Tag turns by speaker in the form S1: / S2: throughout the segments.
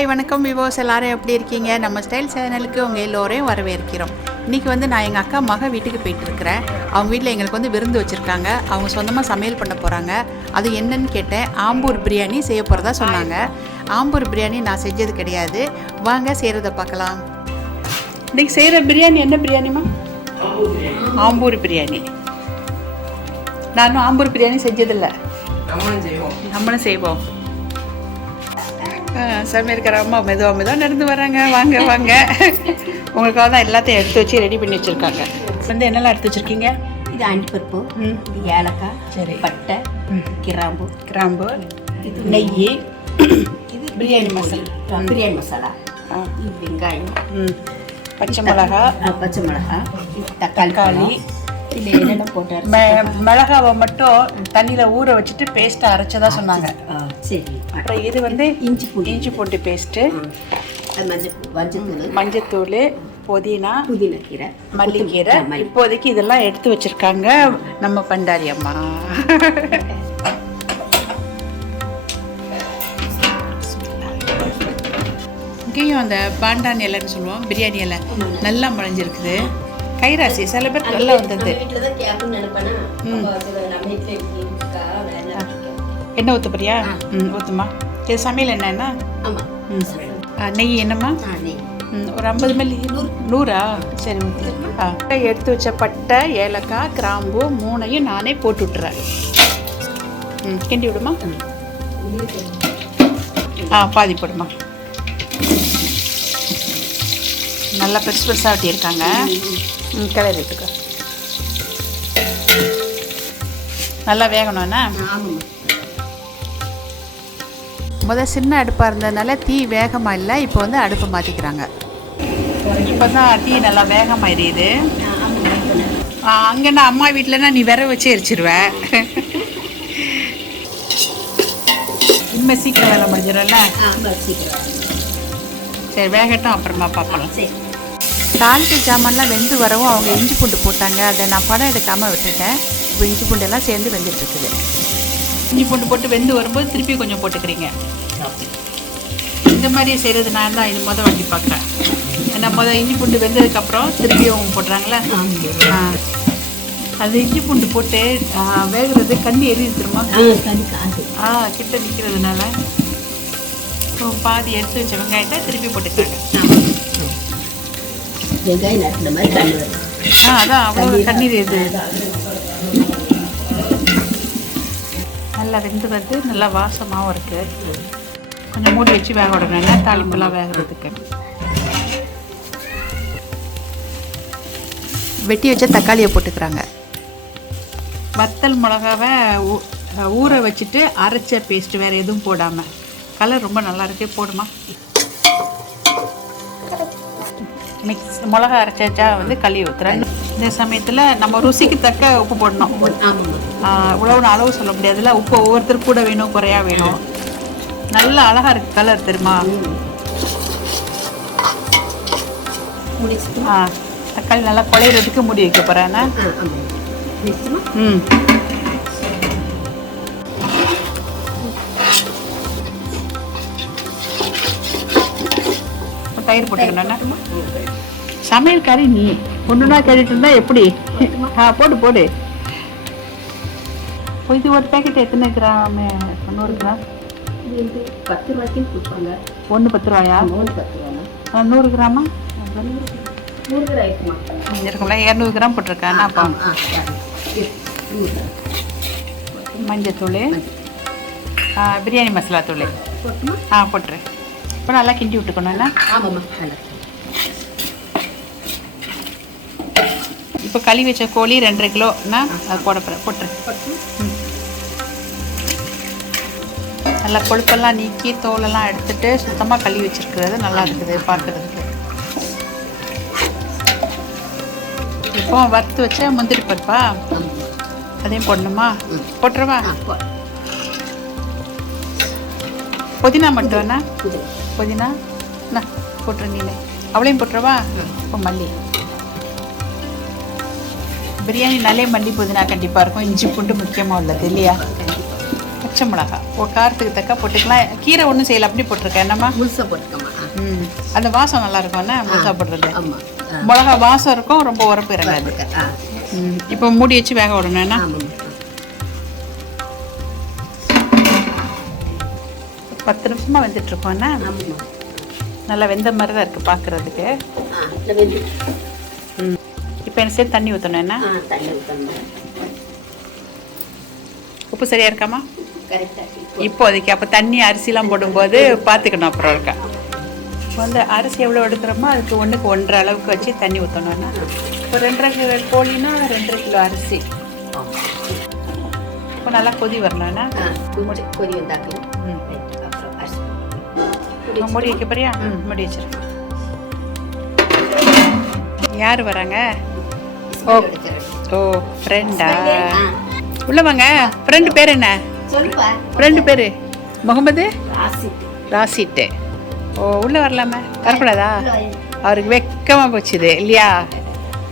S1: Hi வணக்கம் விவோஸ். எல்லாரும் எப்படி இருக்கீங்க? நம்ம ஸ்டைல் சேனலுக்கு உங்கள் எல்லோரையும் வரவேற்கிறோம். இன்றைக்கி வந்து நான் எங்கள் அக்கா மக வீட்டுக்கு போயிட்டுருக்கிறேன் அவங்க வீட்டில் எங்களுக்கு வந்து விருந்து வச்சுருக்காங்க. அவங்க சொந்தமாக சமையல் பண்ண போகிறாங்க அது என்னன்னு கேட்டேன். ஆம்பூர் பிரியாணி செய்ய போகிறதா சொன்னாங்க. ஆம்பூர் பிரியாணி நான் செஞ்சது கிடையாது. வாங்க செய்கிறத பார்க்கலாம். இன்றைக்கி செய்கிற பிரியாணி என்ன பிரியாணிமா ஆம்பூர் பிரியாணி. நானும் ஆம்பூர் பிரியாணி செஞ்சதில்லை.
S2: நம்மளும் செய்வோம்.
S1: நம்மளும் செய்வோம். சமையல்கார அம்மா மெதுவாக மெதுவாக நடந்து வராங்க. வாங்க வாங்க. உங்களுக்காக தான் எல்லாத்தையும் எடுத்து வச்சு ரெடி பண்ணி வச்சுருக்காங்க. வந்து என்னெல்லாம் எடுத்து வச்சுருக்கீங்க?
S3: இது அண்டிப்பருப்பு
S1: ம்.
S3: இது ஏலக்காய்
S1: சரி.
S3: பட்டை. கிராம்பு.
S1: கிராம்பு
S3: இது
S1: நெய்
S3: இது
S1: பிரியாணி. மசாலா.
S3: பிரியாணி மசாலா. வெங்காயம்.
S1: ம். பச்சை மிளகா.
S3: பச்சை மிளகா. இது தக்காளி. இதில் என்னென்ன போட்டு
S1: மெ
S3: அரைச்சு
S1: மிளகாவை மட்டும் தண்ணியில் ஊற வச்சுட்டு பேஸ்ட்டை அரைச்சதா சொன்னாங்க.
S3: சரி.
S1: அப்புறம் இது வந்து
S3: இஞ்சி பூண்டு.
S1: இஞ்சி பூண்டு பேஸ்ட்டு
S3: மஞ்சள்
S1: மஞ்சத்தூள். புதினா
S3: புதினா கீரை.
S1: மல்லிக்கீரை. இப்போதைக்கு இதெல்லாம் எடுத்து வச்சிருக்காங்க நம்ம பண்டாரி அம்மா. இங்கேயும் அந்த பாண்டான் இலைன்னு சொல்லுவோம் பிரியாணி இலை. நல்லா முளைஞ்சிருக்குது. கைராசி சில பேர் நல்லா வந்தது. என்ன ஊற்ற போறியா ம் ஊற்றுமா இது சமையல் என்னன்னா? ம். நெய் என்னம்மா? ஒரு ஐம்பது மில்லி நூறா. சரி ஊற்று ஆ. எடுத்து வச்ச பட்டை ஏலக்காய் கிராம்பு மூணையும் நானே போட்டு விட்டுறேன். ம் கிண்டி விடுமா? ஆ பாதி போடுமா. நல்லா பெருசு பெருசாக வெட்டியிருக்காங்க கிளறி விட்டுக்க நல்லா வேகணும்னா முதல் சின்ன அடுப்பாக இருந்ததுனால தீ வேகமாக இல்லை இப்போ வந்து அடுப்பு மாற்றிக்கிறாங்க இப்போ தான் தீ நல்லா வேகமாக எரியுது அங்கேனா அம்மா வீட்டிலனா நீ விர வச்சு எரிச்சிருவ. இனிமே சீக்கிரம் வேலை முடிஞ்சிடும்ல. சரி வேகட்டும் அப்புறமா பார்க்கலாம்
S3: சரி.
S1: தாளிப்பு ஜாமான்லாம் வெந்து வரவும் அவங்க இஞ்சி பூண்டு போட்டாங்க. அதை நான் படம் எடுக்காமல் விட்டுட்டேன். இப்போ இஞ்சி பூண்டு எல்லாம் சேர்ந்து வெந்துட்டு இருக்குது இஞ்சி பூண்டு போட்டு வெந்து வரும்போது திருப்பி கொஞ்சம் போட்டுக்கிறீங்க. இந்த மாதிரி செய்கிறது நான் தான் இது மொதல் வண்டி பார்க்குறேன். ஏன்னா மொதல் இஞ்சி பூண்டு வெந்ததுக்கப்புறம் திருப்பியும் போடுறாங்களே? ஆ. அது இஞ்சி பூண்டு போட்டு வேகுறது கண்ணி எரியுது திரும்ப
S3: ஆ
S1: கிட்ட நிற்கிறதுனால பாதி எடுத்து வச்ச வெங்காயத்தை திருப்பி போட்டுக்கிறாங்க
S3: வெங்காயம் நட்டுன மாதிரி கண்ணு வருது
S1: ஆ அதான் அவ்வளோ கண்ணீர் இது நல்லா வெந்து வருது. நல்லா வாசமாகவும் இருக்குது கொஞ்சம் மூடி வச்சு வேக விடணும். தாளிப்பெல்லாம் வேகிறதுக்கு. வெட்டி வச்ச தக்காளியை போட்டுக்கிறாங்க. வத்தல் மிளகாவை ஊற வச்சுட்டு அரைச்ச பேஸ்ட் வேறு எதுவும் போடாமல் கலர் ரொம்ப நல்லா இருக்கு போடுமா? மிக்ஸ் மிளகா அரைச்சா வந்து கழுவி ஊற்றுறேன் இந்த சமயத்தில் நம்ம ருசிக்கு தக்க உப்பு போடணும். உழவுன்னு அளவு சொல்ல முடியாதுல்ல உப்பு ஒவ்வொருத்தருக்கு கூட வேணும் குறையா வேணும். நல்ல அழகா இருக்கு கலர் தெரியுமா? ஆ தக்காளி நல்லா குழையிறதுக்கு மூடி வைக்க போகிறேன் ம். தயிர் போட்டுக்கணும்னா சமையல் கறி நீ. ஒன்றுனா கேட்டுட்டு இருந்தா எப்படி? ஆ போடு போடு. இப்போ இது ஒரு பேக்கெட் எத்தனை கிராம்? நூறு கிராம்?
S3: இது பத்து ரூபாய்க்கும் கொடுப்பாங்க.
S1: ஒன்று பத்து ரூபாயா?
S3: மூணு பத்து ரூபானா
S1: ஆ, நூறு கிராமா?
S3: நூறு கிராம்
S1: இருக்கும்ல இரநூறு கிராம் போட்டிருக்கேன். அப்போ மஞ்சத்தூள் பிரியாணி மசாலா தூள். ஆ போட்டுறேன் இப்போ நல்லா கிண்டி விட்டுக்கணும் என்ன?
S3: ஆமாம்மா
S1: இப்போ களி வச்ச கோழி ரெண்டரை கிலோன்னா அது போட போட்டுறேன். நல்லா கொழுப்பெல்லாம் நீக்கி தோலெல்லாம் எடுத்துட்டு சுத்தமாக கழுவி வச்சிருக்கிறது நல்லா இருக்குது பார்க்குறதுக்கு. இப்போ வறுத்து வச்ச முந்திரி பருப்பா? அதையும் போடணுமா? போட்டுருவா புதினா மட்டும் வேணா?
S3: குதிரை
S1: புதினா? என்ன போட்டுரு நீனே. அவளையும் போட்டுருவா இப்போ மல்லி. பிரியாணினாலே மல்லி புதினா கண்டிப்பாக இருக்கும். இஞ்சி பூண்டு முக்கியமாக உள்ளது இல்லையா? பச்சை மிளகா. ஓ காரத்துக்கு தக்க போட்டுக்கலாம். கீரை ஒன்றும் செய்யல அப்படி போட்டிருக்கேன். என்னம்மா?
S3: முழுசாக போட்டுக்கம்மா.
S1: ம். அந்த வாசம் நல்லா இருக்கும்னா முழுசா போடுறது. மிளகா வாசம் இருக்கும் ரொம்ப உரப்பு இறங்காது. இப்போ மூடி வச்சு வேக விடணும் என்ன?
S3: ஆமாம்
S1: பத்து நிமிஷமாக வெந்துட்டு இருக்கோம்னா
S3: ஆமாம்மா.
S1: நல்லா வெந்த மாதிரி தான் இருக்குது பார்க்குறதுக்கு இப்போ என்ன சேர்த்து தண்ணி ஊற்றணும் என்ன?
S3: தண்ணி ஊற்றணும்
S1: உப்பு சரியாக இருக்காமா? இப்போதைக்கு அப்போ தண்ணி அரிசிலாம் போடும்போது பார்த்துக்கணும் அப்புறம் இருக்கா இப்போ வந்து அரிசி எவ்வளோ எடுக்கிறோமோ அதுக்கு ஒன்றுக்கு ஒன்றரை அளவுக்கு வச்சு தண்ணி ஊற்றணும்னா இப்போ ரெண்டரை கிலோ கோழினா ரெண்டரை கிலோ அரிசி. இப்போ நல்லா கொதி வரணும்னா
S3: கொதி வந்தாக்கணும்
S1: ம். மூடி வைக்க போறியா? ம் மூடி வச்சிரு. யார் வராங்க? ஓ ஓ ஃப்ரெண்டா உள்ள வாங்க. ஃப்ரெண்டு பேர் என்ன? ஃப்ரெண்டு பேர்? முகமது?
S3: ராசி
S1: ராசிட்டு ஓ உள்ளே வரலாமே. வரக்கூடாதா? அவருக்கு வெக்கமாக போச்சுது இல்லையா?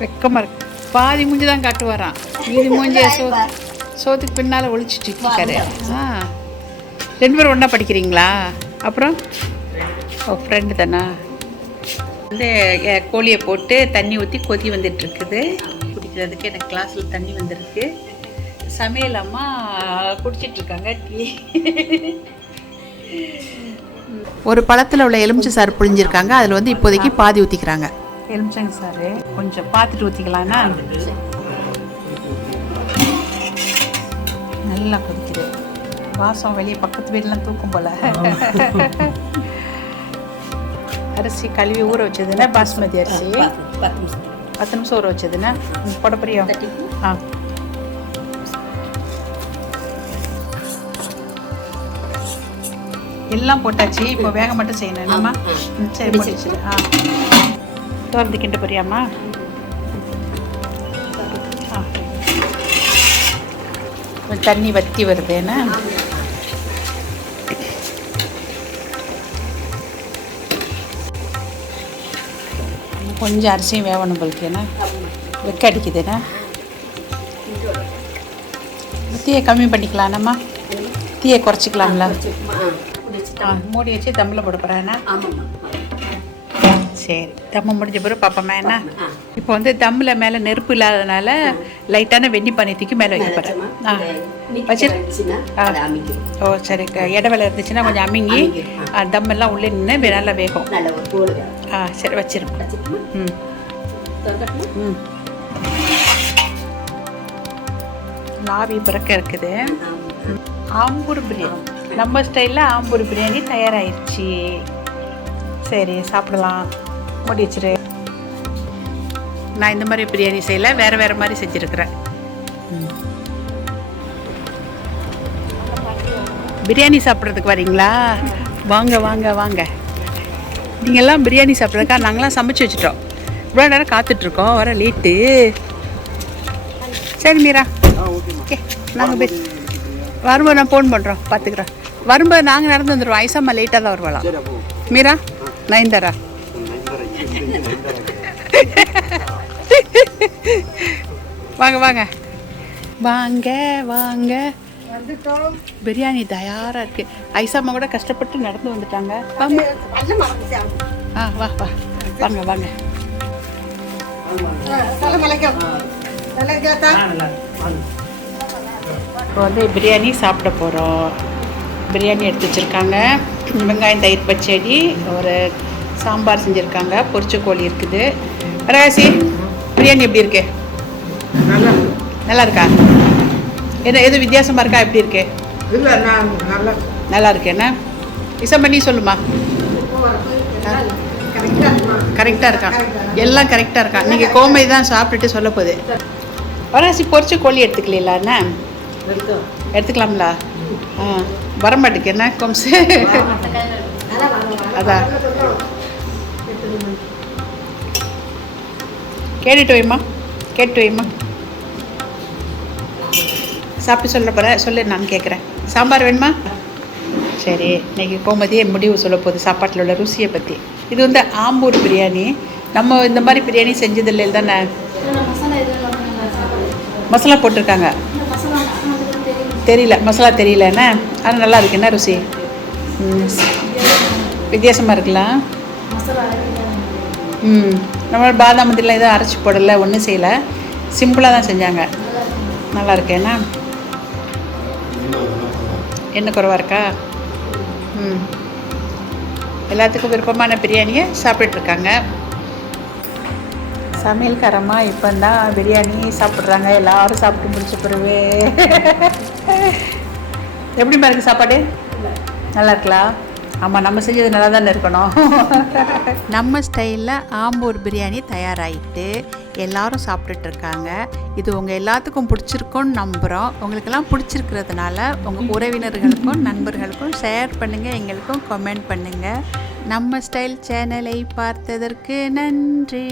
S1: வெக்கமாக இருக்கு. பாதி மூஞ்சி தான் காட்டு வரான் மீதி மூஞ்சிய சோ சோத்துக்கு பின்னால் ஒழிச்சிட்டு இருக்காரு. ஆ. ரெண்டு பேரும் ஒன்றா படிக்கிறீங்களா? அப்புறம்? ஓ ஃப்ரெண்டு தானா? வந்து கோழியை போட்டு தண்ணி ஊற்றி கொதி வந்துட்டு இருக்குது. குடிக்கிறதுக்கு எனக்கு கிளாஸில் தண்ணி வந்திருக்கு. சமையல் அம்மா குடிச்சிட்டு இருக்காங்க டீ. ஒரு பழத்தில் உள்ள எலுமிச்சை சாறு புழிஞ்சிருக்காங்க. அதில் வந்து இப்போதைக்கு பாதி ஊற்றிக்கிறாங்க எலுமிச்சங்க சாறு. கொஞ்சம் பார்த்துட்டு ஊற்றிக்கலாம்னா நல்லா கொதிக்குது. வாசம் வெளியே பக்கத்து வீடெலாம் தூக்கும் போல. அரிசி கழுவி ஊற வச்சதுன்னா பாஸ்மதி அரிசி.
S3: பத்து நிமிஷம்
S1: ஊற வச்சதுன்னா போட போறியா?
S3: தட்டிக்கு.
S1: ஆ. எல்லாம் போட்டாச்சு இப்போ வேக மட்டும் செய்யணும். என்னம்மா? சரி முடிச்சு ஆ. திறந்து கிண்ட போறியாம்மா? தண்ணி வத்தி வருது என்ன? கொஞ்சம் அரிசியும் வேகணும் போலுக்கு என்ன வெக்க அடிக்குதுண்ணா தீயை கம்மி பண்ணிக்கலாம்மா தீயை குறைச்சிக்கலாம்ல? ஆ மூடி வச்சு தம்மில் போட போகிறேன்னா
S3: ஆமாம்மா.
S1: சரி தம்மு முடிஞ்ச பிறகு பார்ப்போமா என்ன? இப்போ வந்து தம்மில் மேலே நெருப்பு இல்லாதனால லைட்டான வெண்ணி பானை தூக்கி மேலே வைக்க போகிறேன் ஆ. வச்சு ஓ சரி இடைவேளை இருந்துச்சுன்னா கொஞ்சம் அமுங்கி தம்மெல்லாம் உள்ளே நின்று நல்லா வேகும். ஆ சரி
S3: வச்சுட்டுமா
S1: ம். ம். லாவி பிறக்க இருக்குது. ஆம்பூர் பிரியாணி. நம்ம ஸ்டைலில் ஆம்பூர் பிரியாணி தயாராகிருச்சு சரி சாப்பிடலாம். மூடி வச்சிரு. நான் இந்த மாதிரி பிரியாணி செய்யல வேறு வேறு மாதிரி செஞ்சுருக்கிறேன். பிரியாணி சாப்பிட்றதுக்கு வரீங்களா? வாங்க வாங்க வாங்க. நீங்கள்லாம் பிரியாணி சாப்பிட்றதுக்கா? நாங்களாம் சமைச்சு வச்சுட்டோம். இவ்வளோ நேரம் காத்துட்ருக்கோம் வர லேட்டு சரி மீரா. ஓகே நாங்கள் போய் வரும்போது நான் ஃபோன் பண்ணுறோம் பார்த்துக்குறோம் வரும்போது நாங்கள் நடந்து வந்துடுவோம் ஐசாம்மா லேட்டாக தான் வருவாளாம். மீரா நயன்தாரா? வாங்க வாங்க. வாங்க வாங்க. பிரியாணி தயாராக இருக்கு. ஐசாம்மா கூட கஷ்டப்பட்டு நடந்து வந்துட்டாங்க. ஆ வா வா. வாங்க வாங்க. இப்போ வந்து பிரியாணி சாப்பிட போகிறோம் பிரியாணி எடுத்து வச்சுருக்காங்க. வெங்காயம் தயிர் பச்சடி ஒரு சாம்பார் செஞ்சுருக்காங்க. பொரிச்ச கோழி இருக்குது. ரகாசி பிரியாணி எப்படி இருக்கு? நல்லா இருக்கா. என்ன எது வித்தியாசமாக இருக்கா? எப்படி இருக்கு?
S2: இல்லை நான் நல்லா
S1: நல்லா இருக்கு. என்ன? இசம் பண்ணி சொல்லுமா. கரெக்டாக இருக்கா? எல்லாம் கரெக்டாக இருக்கா? நீங்கள் கோமை தான் சாப்பிட்டுட்டு சொல்ல போகுது. வரசி பொரிச்ச கோழி எடுத்துக்கலாம்ண்ணா எடுத்துக்கலாம்ல? ஆ வரமாட்டுக்கு என்ன கொம்சு? அதான். கேட்டுட்டு வைம்மா. கேட்டு வைம்மா. சாப்பிட்டு சொல்ல போகிறேன் சொல்லு நான் கேட்குறேன் சாம்பார் வேணுமா? சரி இன்றைக்கி கோமதியே முடிவு சொல்ல போகுது சாப்பாட்டில் உள்ள ருசியை பற்றி இது வந்து ஆம்பூர் பிரியாணி. நம்ம இந்த மாதிரி பிரியாணி செஞ்சதில்லை தானே? மசாலா போட்டிருக்காங்க. தெரியல மசாலா தெரியல என்ன? ஆனால் நல்லா இருக்கு என்ன ருசி? வித்தியாசமாக இருக்கலாம். நம்ம பாதாம் இதில் எதுவும் அரைச்சி போடலை ஒன்றும் செய்யலை. சிம்பிளாக தான் செஞ்சாங்க. நல்லா இருக்கு என்ன? குறவாக இருக்கா? ம். எல்லாத்துக்கும் விருப்பமான பிரியாணியை சாப்பிட்டுட்ருக்காங்க சமையல்காரம்மா இப்போ தான் பிரியாணி சாப்பிட்றாங்க. எல்லாரும் சாப்பிட்டு முடிச்ச பிறகு. எப்படி இருக்கு சாப்பாடு? நல்லா இருக்கலாம் ஆமாம் நம்ம செஞ்சது நல்லா தானே இருக்கணும். நம்ம ஸ்டைலில் ஆம்பூர் பிரியாணி தயாராகிட்டு எல்லாரும் சாப்பிட்டுட்டு இருக்காங்க இது உங்கள் எல்லாத்துக்கும் பிடிச்சிருக்கும்னு நம்புகிறோம் உங்களுக்கெல்லாம் பிடிச்சிருக்கிறதுனால உங்கள் உறவினர்களுக்கும் நண்பர்களுக்கும் ஷேர் பண்ணுங்கள் எங்களுக்கும் கமெண்ட் பண்ணுங்கள் நம்ம ஸ்டைல் சேனலை பார்த்ததற்கு நன்றி.